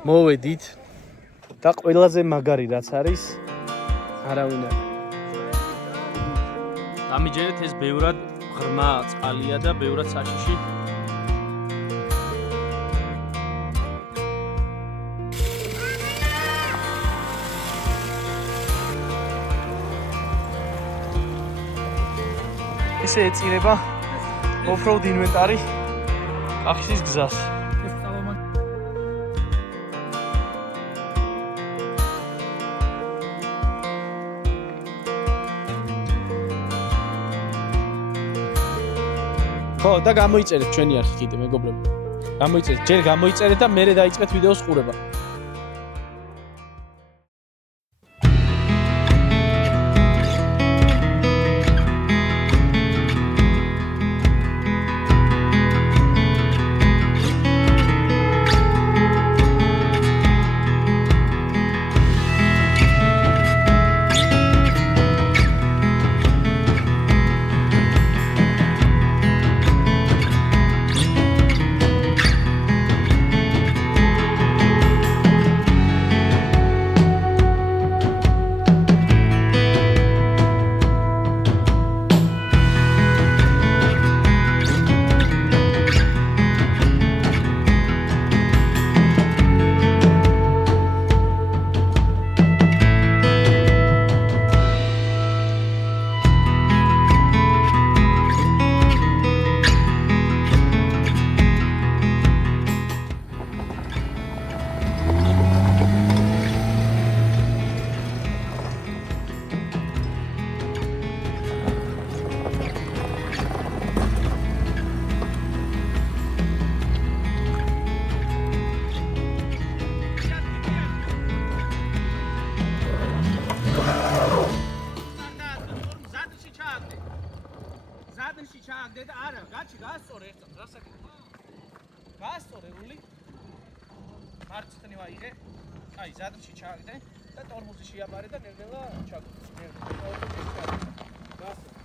მოვედით და ყველაზე მაგარი რაც არის არავინ არ. დამიჯერეთ ეს ბევრად ღრმა წყალია და ბევრად საშიში. ესე ეწირება off-road ინვენტარი კახეთის გზას. ხო, და გამოიწერეთ ჩვენი არხი კიდე, მეგობრებო. გამოიწერეთ, ჯერ გამოიწერეთ და მერე დაიწყეთ ვიდეოს ყურება. აი, ზადში ჩააგდე და ტორმოზი შეაბარე და ნელ-ნელა ჩაგდე.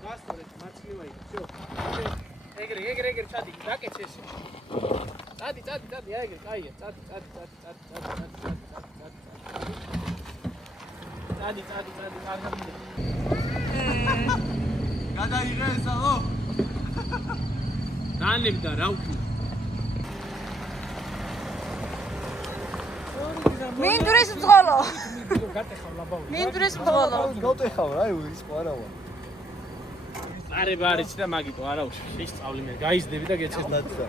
გასწორეთ, მაცლი ვაი. всё. ეგრე ჩადი, დაკეთე ესე. წადი, აი ეგრე, კაია. წადი. კარგად მიდე. გადაიღე ესაო. დანებდა რა ვქნა. მინდურის მძღოლო. გატეხავ ლაბაური. მინდურის მძღოლო. გავტეხავ რა, ის ყარავა. არება არის და მაგიტო არა უშ. ის სწავლი მე გაიზდები და გეცეს ნაცა.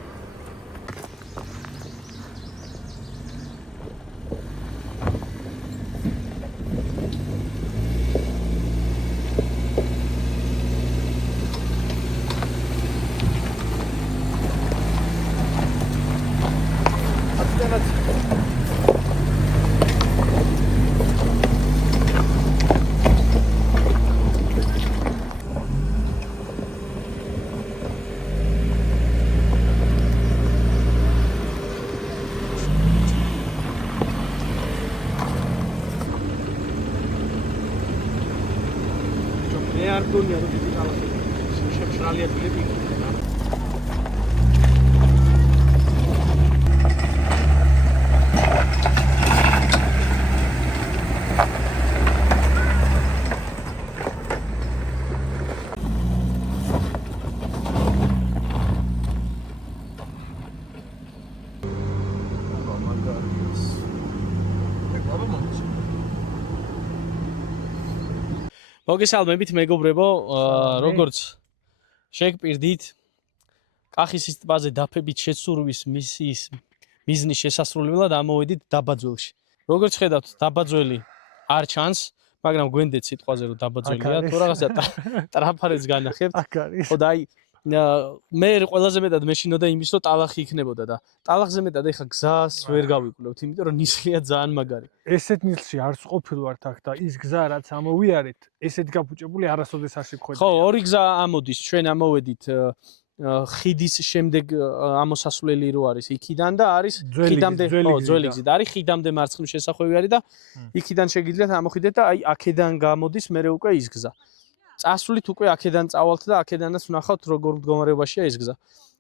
არგონია რომ დიდი კალათი შემშრალია ფილები იქნება. მოგესალმებით მეგობრებო, როგორც შეგპირდით კახეთის ტბაზე დაფებით შეცურვის მისიის მიზნის შესასრულებლად ამოვედით დაბაძველში. როგორც ხედავთ, დაბაძველი არ ჩანს, მაგრამ გვენდეთ სიტყვაზე რომ დაბაძველია, თუ რაღაცა ტრაფარებს განახებთ. ხო და აი მე ყველაზე მეტად მეშინოდა იმის რომ ტალახი იქნებოდა და ტალახზე მეტად ეხა გზას ვერ გავიკვლევთ, იმიტომ რომ ნისლია ძალიან მაგარი. ესეთ ნისლში არც ყოფილვართ აქ და ის გზა რაც ამოვიარეთ, ესეთ გაფუჭებული არასოდეს არ შეგვხედია. ხო, ორი გზა ამოდის, ჩვენ ამოვედით ხიდის შემდეგ ამოსასვლელი რო არის იქიდან და არის ხიდამდე, ხო, ძველი გზით არის ხიდამდე მარცხნივ შესახვევი არის და იქიდან შეგიძლიათ ამოხიდეთ და აი აქედან გამოდის მერე უკვე ის გზა. წასვლით უკვე აქედან წავალთ და აქედანაც ვნახავთ როგორ მდგომარეობაშია ეს გზა.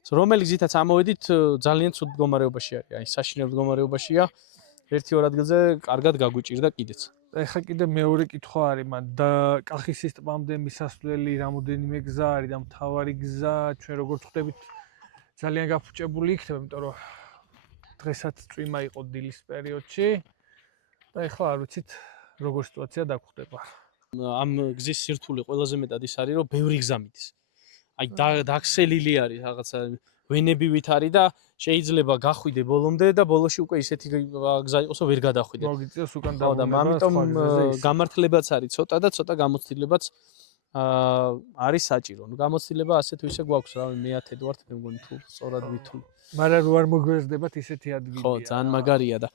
რომელი გზითაც ამოვედით ძალიან ცუდ მდგომარეობაში არის, აი საშინელ მდგომარეობაშია. 1-2 ადგილზე კარგად გაგვიჭირდა კიდეც. ეხლა კიდე მეორე კითხვა არის მან და კახისის ტბამდე მისასვლელი რამოდენიმე გზა არის და მთავარი გზა ჩვენ როგორც ხვდებით ძალიან გაფუჭებული იქნება, იმიტომ რომ დღესაც წვიმა იყო დილის პერიოდში და ეხლა არ ვიცით როგორ სიტუაცია დაგხვდება. ამ გზის სირთულე ყველაზე მეტად ის არის, რომ ბევრი გზა მიდის. აი დაგსელილი არის რაღაცა ვენებივით არის და შეიძლება გახვიდე ბოლომდე და ბოლოში უკვე ისეთი გზა იყოს, რომ ვერ გადახვიდე. მოგიწევს უკან ხო და ამიტომ გამართლებაც არის ცოტა და ცოტა გამოცდილებაც არის საჭირო. ნუ გამოცდილება ასე თუ ისე გვაქვს, რავი, მე 10 ვართ, მე მგონი თუ სწორად ვითვლი. მაგრამ რო არ მოგვერდებათ ისეთი ადგილია. ხო, ძალიან მაგარია და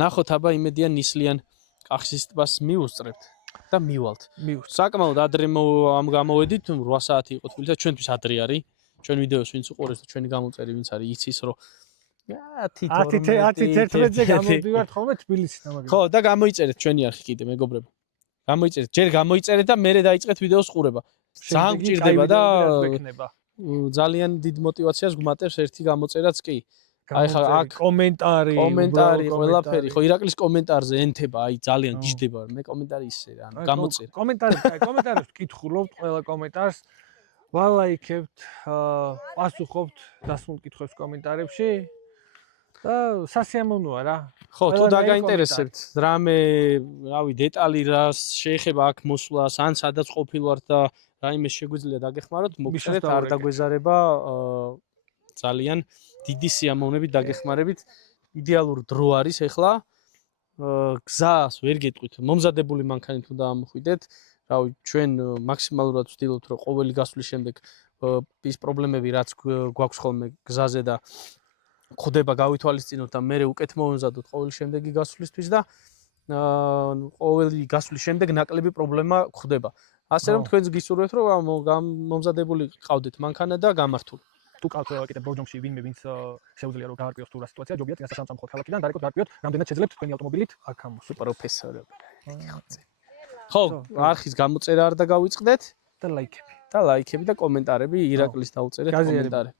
ნახოთ აბა იმედია ნისლიან კახისის ტბას მივუსწრებთ და მივალთ. საკმაოდ ადრე ამ გამოვედით, 8 საათი იყო თბილისში, ჩვენთვის ადრე არის. ჩვენ ვიდეოს ვინც უყურებს და ჩვენი გამოწერი ვინც არის, იცის რომ 10-11-ზე გამოვდივართ ხოლმე თბილისიდან მაგრამ. ხო, და გამოიწერეთ ჩვენი არხი კიდე, მეგობრებო. გამოიწერეთ, ჯერ გამოიწერეთ და მერე დაიწყეთ ვიდეოს ყურება. ძალიან გჭირდება და ძალიან დიდ მოტივაციას გვმატებს ერთი გამოწერაც კი. აი ხა აქ კომენტარი, ყველაფერი, ხო, ირაკლის კომენტარზე ენთება, აი ძალიან გიждდება, მე კომენტარი ისე რა, ანუ გამოწერე. კომენტარებს ვკითხულობთ ყველა კომენტარს. ვალაიქებთ, პასუხობთ დასმულ კითხვებს კომენტარებში და სასიამოვნოა რა. ხო, თუ დაგაინტერესებთ რამე, რავი, დეტალი რას შეეხება აქ მოსვლას, ან სადაც ყოფილვართ და რაიმე შეგვიძლია დაგეხმაროთ, მოგწერეთ, არ დაგვეზარება ძალიან დიდი სიამოვნებით დაგეხმარებით. იდეალური დრო არის ახლა. გზას ვერ გეტყვით, მომზადებული მანქანით უნდა ამოხვიდეთ. რავი, ჩვენ მაქსიმალურად ვცდილობთ, რომ ყოველი გასვლის შემდეგ ის პრობლემები, რაც გვაქვს ხოლმე გზაზე და ხდება გავითვალისწინოთ და მერე უკეთ მოვემზადოთ ყოველი შემდეგი გასვლისთვის და ყოველი გასვლის შემდეგ ნაკლები პრობლემა ხდება. ასე რომ თქვენს გისურვებთ, რომ მომზადებული ყავდეთ მანქანა და გამართული. თუ ყავთ კიდე ბორჯომში ვინმე ვინც შეუძლია რომ გაარკვიოს თუ რა სიტუაცია, ჯობია წინასახამხო ქალაქიდან დაერეკოთ გარკვიოთ, რამდენად შეძლებთ თქვენი ავტომობილით აქ ამოს. პროფესორები. ხო, არხის გამოწერა არ დაგავიწყდეთ და ლაიქები. და ლაიქები და კომენტარები, ირაკლის დაუწერეთ კომენტარი.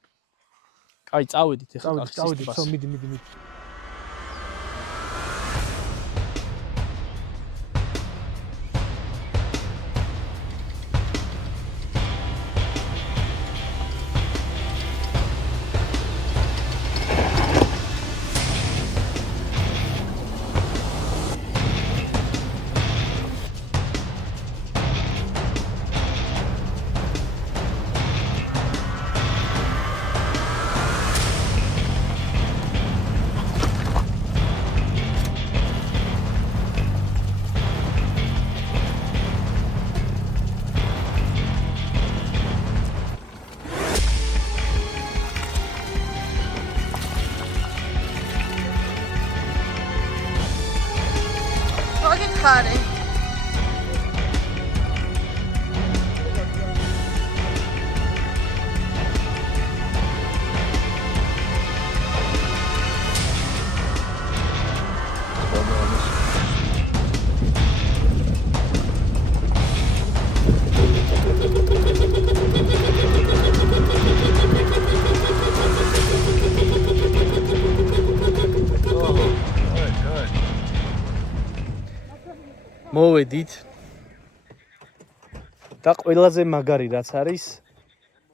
კაი, წავედით ახლა კახისის ტბას. მიდი. ხარი. მოვედით და ყველაზე მაგარი რაც არის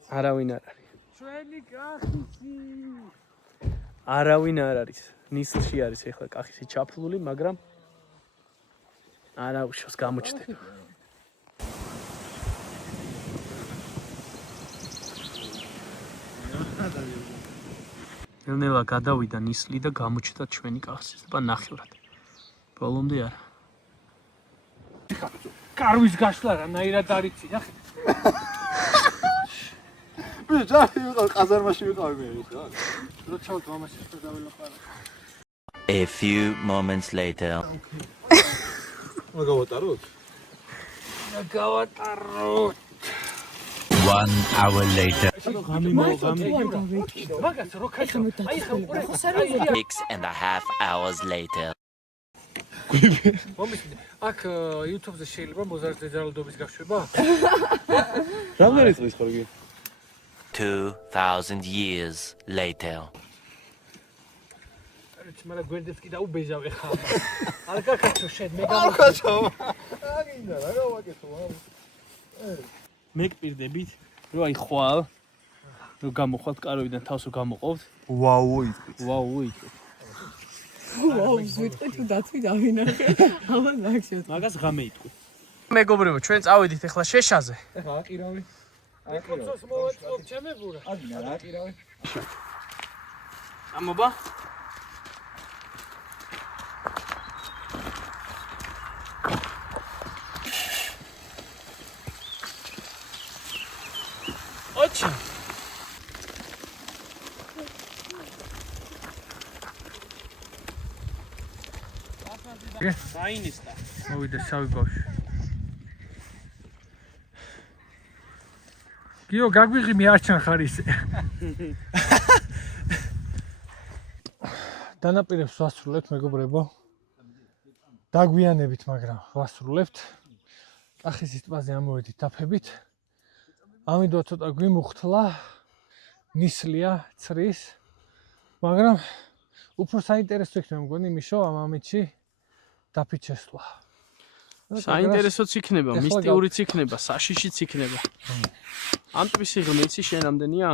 არავინ არ არის. ჩვენი კახისი. არავინ არ არის. ნისლში არის ახლა კახისი ჩაფლული, მაგრამ არავის გამოჩდება. ნელ-ნელა გადავიდა ნისლი და გამოჩნდა ჩვენი კახისის ტბა ნახევრად. ბოლომდე არა. კარვის გაშლა რანაირად არიცი, ახლა. მე ჯარი ვიყავ ყაზარმაში ვიყავ მე რა. როცა თამაში დაველაპარა. A few moments later. მაგავატაროთ? გავატაროთ. 1 hour later. 6.5 hours later. აქ YouTube-ზე შეიძლება მოზარდ ზედარალდობის გაშვება? რამდენი წლის ხარ იგი? 2000 years later. მაგრამ გვერდებს კი დაუბეჟავ ეხლა. არ გაკეთო შენ მე კაცო. აგინდა რა გავაკეთო არა. მე გპირდებით რომ აი ხვალ რომ გამოხვალთ კაროვიდან თავს რომ გამოყოფთ ვაუ იტყვით. ვაუ იტყვით ვაუ, ზვიტყვი თუ დათვი დავინახე. ამას მაგშოთ. მაგას ღამე იტყვით მეგობრებო ჩვენ წავედით ახლა შეშაზე ეხლა აკირავი. კოცოს მოვაწყობ ჩემებურა. აგინდა რა აკირავი. ამობა ოჩი საინისტა მოვიდა შავი ბავშვი. გიო გაგვიღი მე არ ჩანხარ ისე. დანაპირებს ვასრულებთ მეგობრებო. დაგვიანებით, მაგრამ ვასრულებთ. კახის ტბაზე ამოვედით დაფებით. ამინდო ცოტა გვიმუხთლა. ნისლია, ცრის. მაგრამ უფრო საინტერესო იქნება მგონი მიშო ამ ამიჩი დაფით შესვლა. საინტერესოც იქნება, მისტიურიც იქნება, საშიშიც იქნება. ამ ტბის სიღრმეც შენ რამდენია?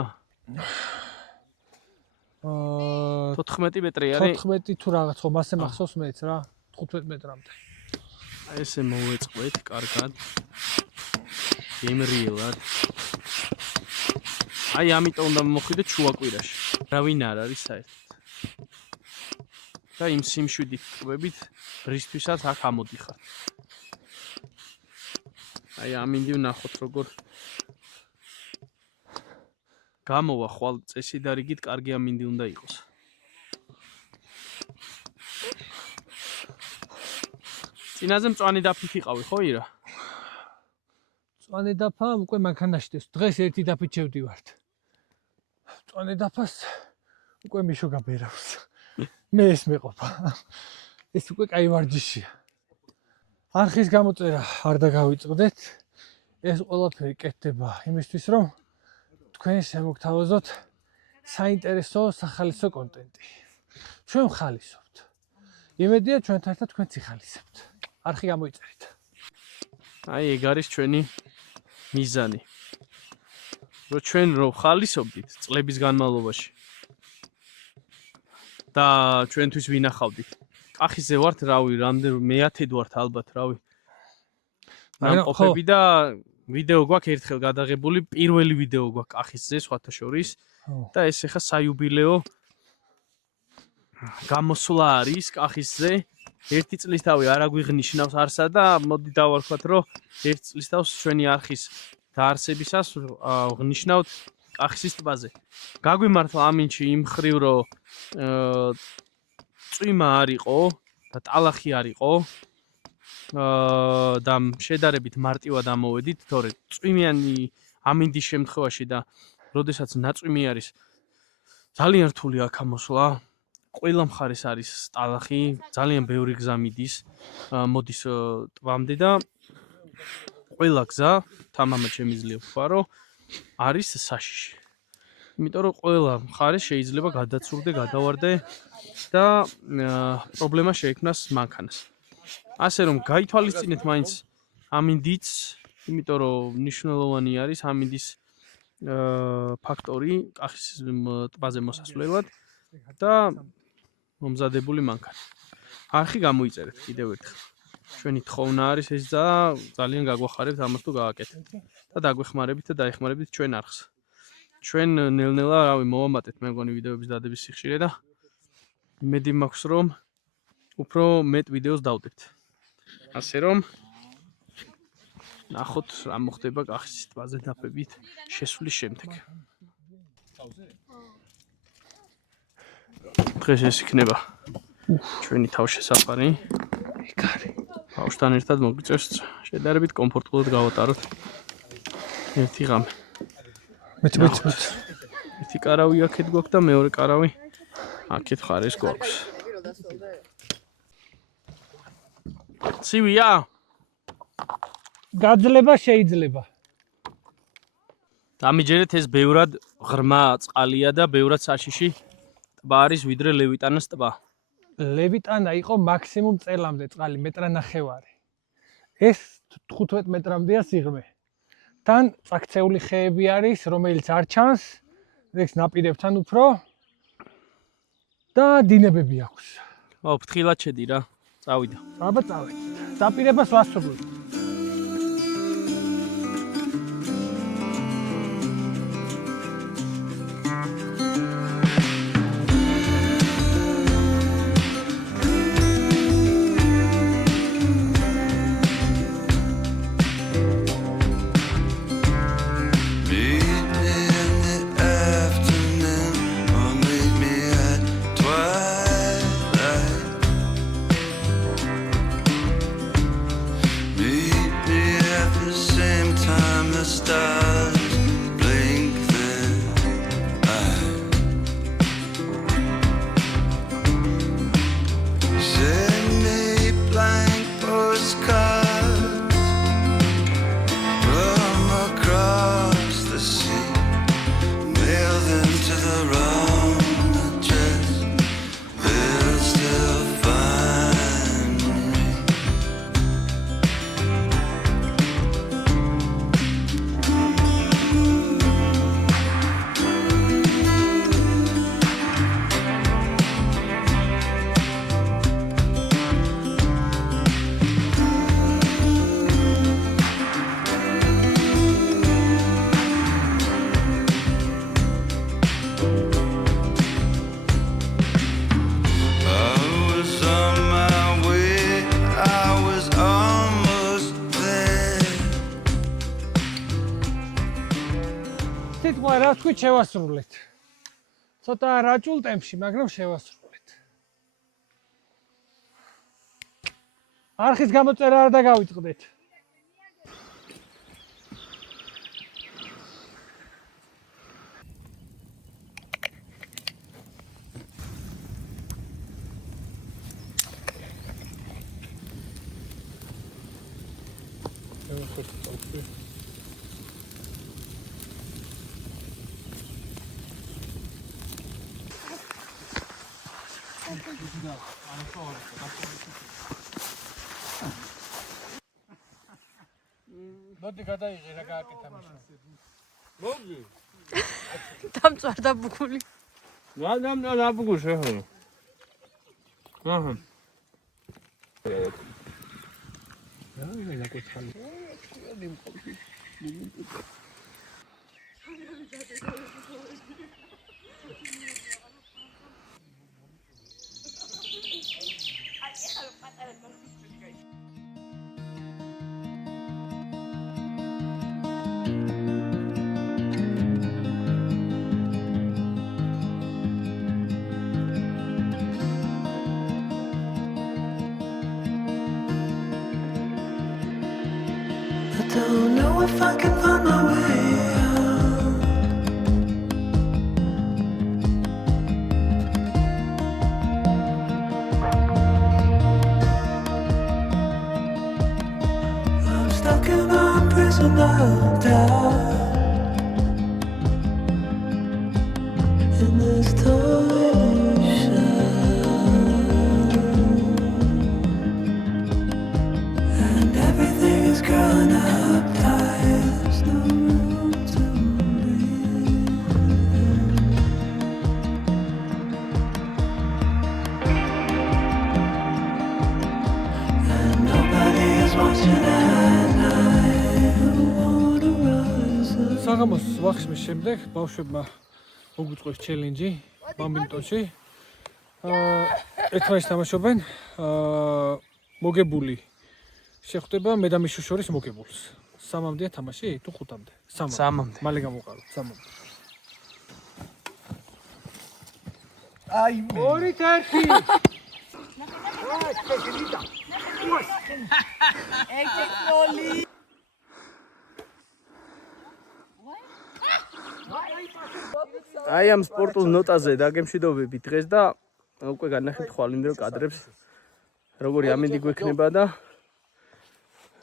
14 მეტრი არის. 14 თუ რაღაც ხო მასე მახსოვს მეც რა 15 მეტრამდე. აი ესე მოვეწყვეთ კარგად. გემრიელად. აი ამიტომ უნდა მოხვიდეთ შუაკვირაში. რავინ არ არის საერთოდ. და იმ სიმშვიდით ტყვებით რისთვისაც აქ ამოდიხარ. აი ამინდი ვნახოთ როგორ გამოვა ხვალ წესი და რიგით კარგი ამინდი უნდა იყოს. წინაზე მწვანე დაფით იყავი ხო ირა? მწვანე დაფა უკვე მანქანაშიდეს. დღეს ერთი დაფით შევდივართ. მწვანე დაფას უკვე მიშო გაბერავს. მე ეს მეყოფა. ეს უკვე კაი ვარჯიშია. არხის გამოწერა არ დაგავიწყდეთ. ეს ყველაფერი კეთდება იმისთვის რომ თქვენ შემოგთავაზოთ საინტერესო სახალისო კონტენტი. ჩვენ ხალისობთ. იმედია ჩვენთან ერთად თქვენც იხალისებთ. არხი გამოიწერეთ. აი ეგ არის ჩვენი მიზანი. რომ ჩვენ რო ხალისობდით წლების განმავლობაში და ჩვენთვის ვინახავდით. კახიზე ვართ, რავი, რამდენ მე-10 ვართ ალბათ, რავი. ნამყოფები და ვიდეო გვაქვს ერთხელ გადაღებული, პირველი ვიდეო გვაქვს კახისზე, სხვათა შორის. და ეს ახლა საიუბილეო გამოსვლა არის კახისზე. 1 წლის თავი არ აგვიღნიშნავს არსა და მოდი დავარქვათ, რომ 1 წლის თავს ჩვენი არხის დაარსებისას ვღნიშნავთ კახისის ტბაზე. გაგვიმართლა ამინჩი იმ ხრივ, რომ წვიმა არ იყო და ტალახი არ იყო. და შედარებით მარტივად ამოვედით, თორე წვიმიანი ამინდის შემთხვევაში და როდესაც ნაწვიმი არის ძალიან რთული აქ ამოსვლა. ყველა მხარეს არის ტალახი, ძალიან ბევრი გზა მოდის ტბამდე და ყველა გზა თამამად შემიძლია ვთქვა, რომ არის საშიში. იმიტომ რომ ყველა მხარეს შეიძლება გადაცურდე, გადავარდე და პრობლემა შეექმნას მანქანას. ასე რომ გაითვალისწინეთ მაინც ამინდიც, იმიტომ რომ მნიშვნელოვანი არის ამინდის ფაქტორი კახის ტბაზე მოსასვლელად და მომზადებული მანქანა. არხი გამოიწერეთ კიდევ ერთხელ. ჩვენი თხოვნა არის ეს და ძალიან გაგვახარებთ ამას თუ გააკეთეთ. და დაგვეხმარებით და დაეხმარებით ჩვენ არხს. ჩვენ ნელ-ნელა რავი მოვამატეთ მე მგონი ვიდეოების დადების სიხშირე და იმედი მაქვს რომ უფრო მეტ ვიდეოს დავდებთ. ასე რომ ნახოთ რა მოხდება კახის ტბაზე დაფებით შესვლის შემდეგ. დღეს ეს იქნება ჩვენი თავშესაფარი. იქარი. ბავშვთან ერთად მოგვიწევს შედარებით კომფორტულად გავატაროთ ერთი ღამე. მეც. ერთი კარავი აქეთ გვაქვს და მეორე კარავი აქეთ ხარეს გვაქვს. ცივია? გაძლება შეიძლება. დამიჯერეთ ეს ბევრად ღრმა წყალია და ბევრად საშიში ტბა არის ვიდრე ლევიტანას ტბა. ლევიტანა იყო მაქსიმუმ წელამდე წყალი მეტრანახევარი. ეს 15 მეტრამდეა სიღრმე. თან წაქცეული ხეები არის, რომელიც არ ჩანს, ეს ნაპირებთან უფრო და დინებები აქვს. აუ, ფრთხილად შედი რა. წავიდა. აბა წავედ. დაპირებას ვასწავლებ. რა თქვი შევასრულეთ. ცოტა რაჭულ ტემპში, მაგრამ შევასრულეთ. არხის გამოწერა არ დაგავიწყდეთ. მოდი გადაიღე რა გააკეთა მაშინ. მოდი. დამწვარდა ბუქული. რა ბუქულში ხო? აჰა. რა გაკეთალი. Don't know if I can find my way out. I'm stuck in a prison of doubt. In this torsion, and everything is grown up. There's no room to breathe. And nobody is watching at night. I wanna rise up. საღამოს ვახშმის შემდეგ ბავშვებმა მოგვიწყვეს ჩელენჯი ბადმინტონში. ერთმანეთს თამაშობენ. მოგებული შეხვდება მე და მიშო შორის მოგებულს. 3-მდეა თამაში თუ 5-მდე? 3-მდე. მალე გამოვყარო 3-მდე. აი მე. 2-1. აი ამ სპორტულ ნოტაზე დაგემშვიდობები დღეს და უკვე განახეთ ხვალინდელ კადრებს. როგორი ამინდი გვექნება და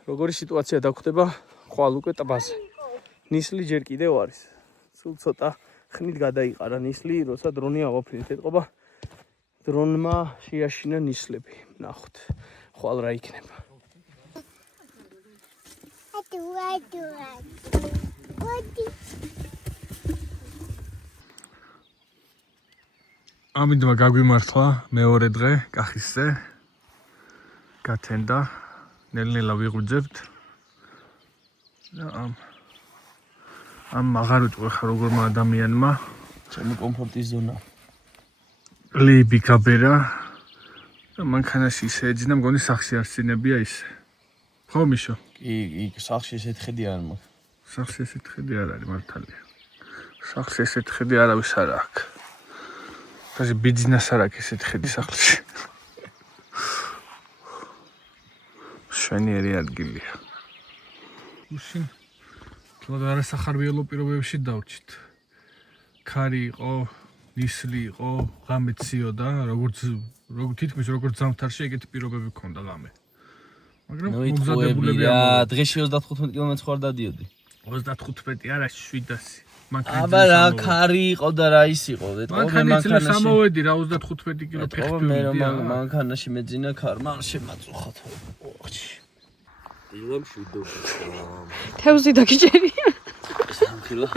როგორი სიტუაცია დაგხვდება ხვალ უკვე ტბაზე. ნისლი ჯერ კიდევ არის. სულ ცოტა ხნით გადაიყარა ნისლი, როცა დრონი ავაფრინეთ. ეთყობა დრონმა შეაშინა ნისლები. ნახოთ, ხვალ რა იქნება. ამინდმა გაგვიმართლა მეორე დღე კახისზე. გათენდა. ნელ-ნელა ვიღვიძებთ. ამ აღარ უჭყვე ხარ როგორმა ადამიანმა. ჩემი კომფორტის ზონა. ლიბი გაბერა. მანქანაში ისე ეძინა, მგონი სახში არსინებია ისე. ხო მიშო? კი, სახში ესეთ ხედი არ მაქვს. სახში ესეთ ხედი არ არის მართალია. სახში ესეთ ხედი არავის არ აქვს. даже ბიზნეს არ აქვს ესეთ ხედი სახლში. შვენიერი ადგილია. უშინ თქო არასახარბიელო პირობებში დავრჩით. ქარი იყო, ნისლი იყო, ღამე ციოდა, როგორც თითქმის როგორც ზამთარში ეგეთი პირობები ჰქონდა ღამე. მაგრამ მოგზადებულები რა, დღეში 35 კილომეტრს ხარ დადიოდი. 35 არა 700. აბა რა ქარი იყო და რა ის იყო. მანქანაში სამოვედი რა 35 კილო ფეხბურთი. მანქანაში მეძინა ქარმა არ შემაწუხათ. დილამ შვიდობი. თევზი დაგიჭერი. სამხილა.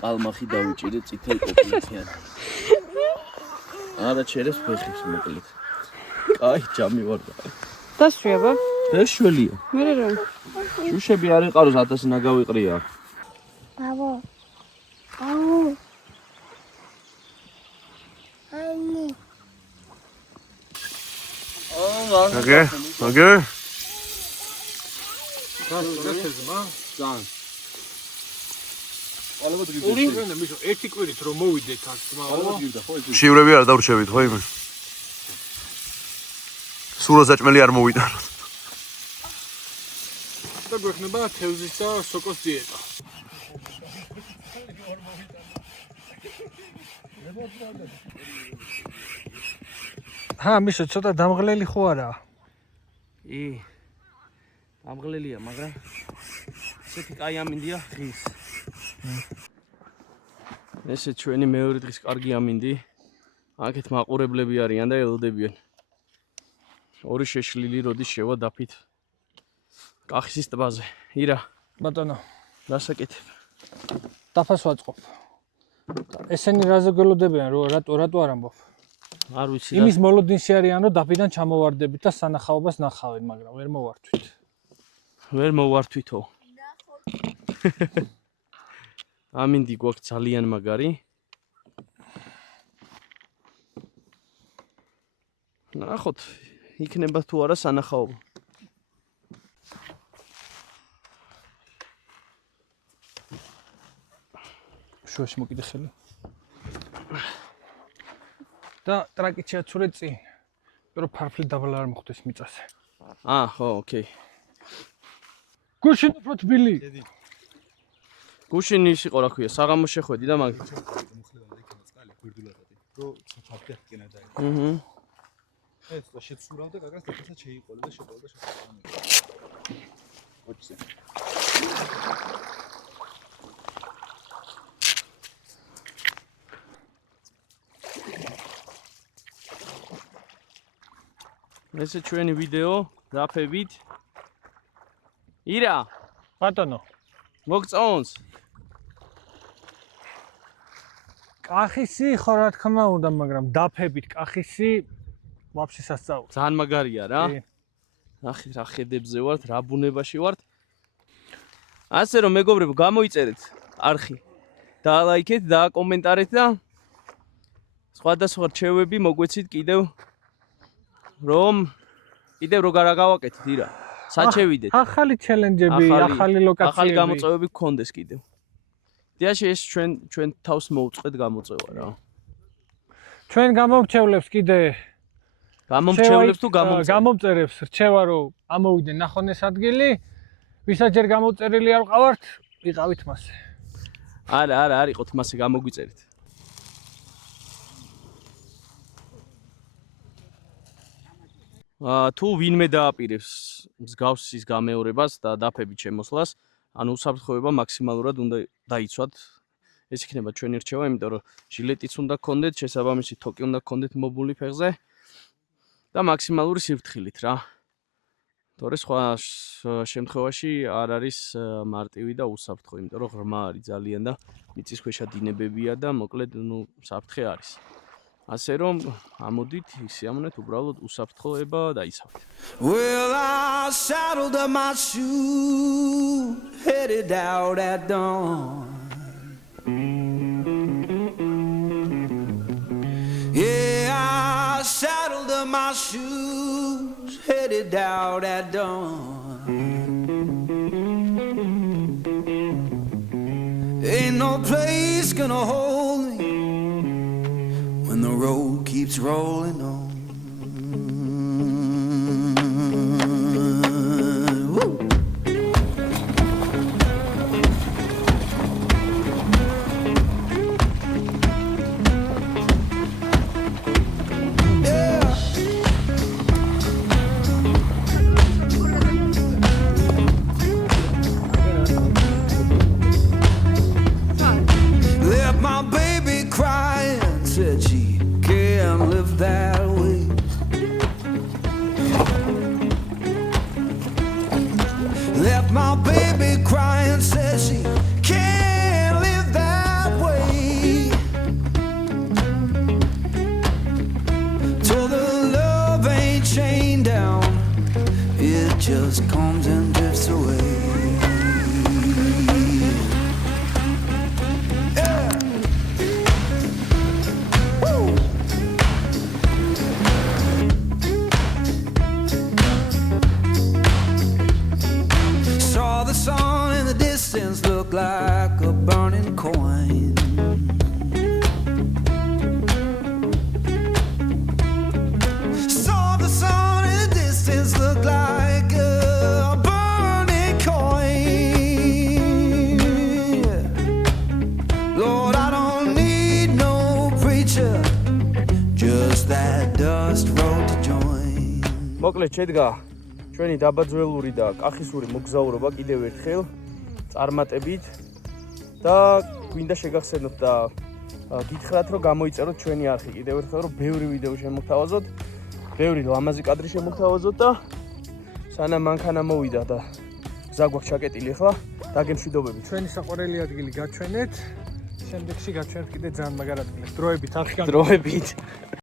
კალმახი დაუჭირე წითელ კოპლითიან. არა ჩერეს ფეხებს მოკლედ. აი ჯამი ვარ და. დასვიება. ეს შველია. მე რა. შუშები არ იყაროს 1000 ნაგავიყრია. Bravo. Bravo. Ani. აგე? აგე? ძალიან. მიშო ერთი კვირით რომ მოვიდეთ აქ თმა. შივრები არ დავრჩებით ხო იმე? სურა საჭმელი არ მოვიდა. და გვექნება თევზის და სოკოს დიეტა. მიშო ცოტა დამღლელი ხო არა? კი. დამღლელია, მაგრამ ესეთი კაი ამინდია ხის. ესე ჩვენი მეორე დღის კარგი ამინდი. აქეთ მაყურებლები არიან და ელოდებიან. ორი შეშლილი როდის შევა დაფით. კახისის ტბაზე. ირა, ბატონო, დასაკეთებ. დაფას ვაწყობ. ესენი რაზე გველოდებიან, რატო არ ამბობ? არ ვიცი რა. იმის მოლოდინში არიან, რომ დაფიდან ჩამოვარდებით და სანახაობას ნახავენ, მაგრამ ვერ მოვართვით. ვერ მოვართვითო. ამინდი გვაქვს ძალიან მაგარი. ნახოთ, იქნება თუ არა სანახაობა. შუაში მოკიდე ხელი. და ტრაკით შეაცურე წინ. რომ ფარფლი დაბლა არ მოხდეს მიწაზე. ხო, ოკეი. გუშინ უფრო თბილი. გუშინ ის იყო რა ქვია, საღამოს შეხვედი და მაგ. ეს შეცურავდა კაკას დაფასაც შეიყოლა და შეყოლდა ოჩზე. ესე ჩვენი ვიდეო დაფებით. ირა, ბატონო, მოგწონს? კახისი ხო რა თქმა უნდა, მაგრამ დაფებით კახისი ვაფშე სასწაული. ძალიან მაგარია რა. კი. ნახე რა ხედებზე ვართ, რა ბუნებაში ვართ. ასე რომ მეგობრებო, გამოიწერეთ არხი. დაალაიქეთ, დააკომენტარეთ და სხვადასხვა რჩევები მოგვეცით კიდევ რომ რა გავაკეთეთ ირა. საჩევიდეთ. ახალი ჩელენჯები, ახალი ლოკაციები. ახალი გამოწვევები გქონდეს კიდევ. დიახ, ეს ჩვენ თავს მოუწყვეთ გამოწვევა რა. ჩვენ გამომრჩევლებს კიდე გამომრჩევლებს თუ გამომწერებს რჩევა რომ ამოვიდნენ ნახონეს ადგილი, ვისაც ჯერ გამოწერილი არ ყავართ, ვიყავით მასე. არა, არ იყოთ მასე გამოგვიწერეთ. თუ ვინმე დააპირებს მსგავსის გამეორებას და დაფებით შემოსვლას, ანუ უსაფრთხოება მაქსიმალურად უნდა დაიცვათ ეს იქნება ჩვენი რჩევა, იმიტომ რომ ჟილეტიც უნდა გქონდეთ, შესაბამისი თოკი უნდა გქონდეთ მობული ფეხზე და მაქსიმალური სიფრთხილით რა. თორე სხვა შემთხვევაში არ არის მარტივი და უსაფრთხო, იმიტომ რომ ღრმა არის ძალიან და მიწისქვეშა დინებებია და მოკლედ საფრთხე არის. ასე რომ ამოდით ისიამოვნეთ უბრალოდ უსაფრთხოება დაიცავთ. Well, I saddled up my shoes, headed out at dawn. Yeah, I saddled up my shoes, headed out at dawn. Ain't no place gonna hold me when the road keeps rolling on. Woo! Yeah. Left my baby crying, said she can't live that way. Left my baby crying, said she can't live that way. Told her love ain't chained down, it just comes and drifts away. Yeah. Woo! Saw the sun in the distance look like a burning coin. Saw the sun in the distance look like a burning coin. Lord, I don't need no preacher, just that dust road to join. მოკლედ შედგა ჩვენი დაბაძველური და კახისური მოგზაურობა კიდევ ერთხელ წარმატებით და გვინდა შეგახსენოთ და გითხრათ რომ გამოიწეროთ ჩვენი არხი კიდევ ერთხელ რომ ბევრი ვიდეო შემოგთავაზოთ, ბევრი ლამაზი კადრი შემოგთავაზოთ და სანამ მანქანა მოვიდა და გზა გვაქვს ჩაკეტილი ახლა დაგემშვიდობებით. ჩვენი საყვარელი ადგილი გაჩვენეთ. შემდეგში გაჩვენებთ კიდე ძალიან მაგარ ადგილებს. დროებით არხი დროებით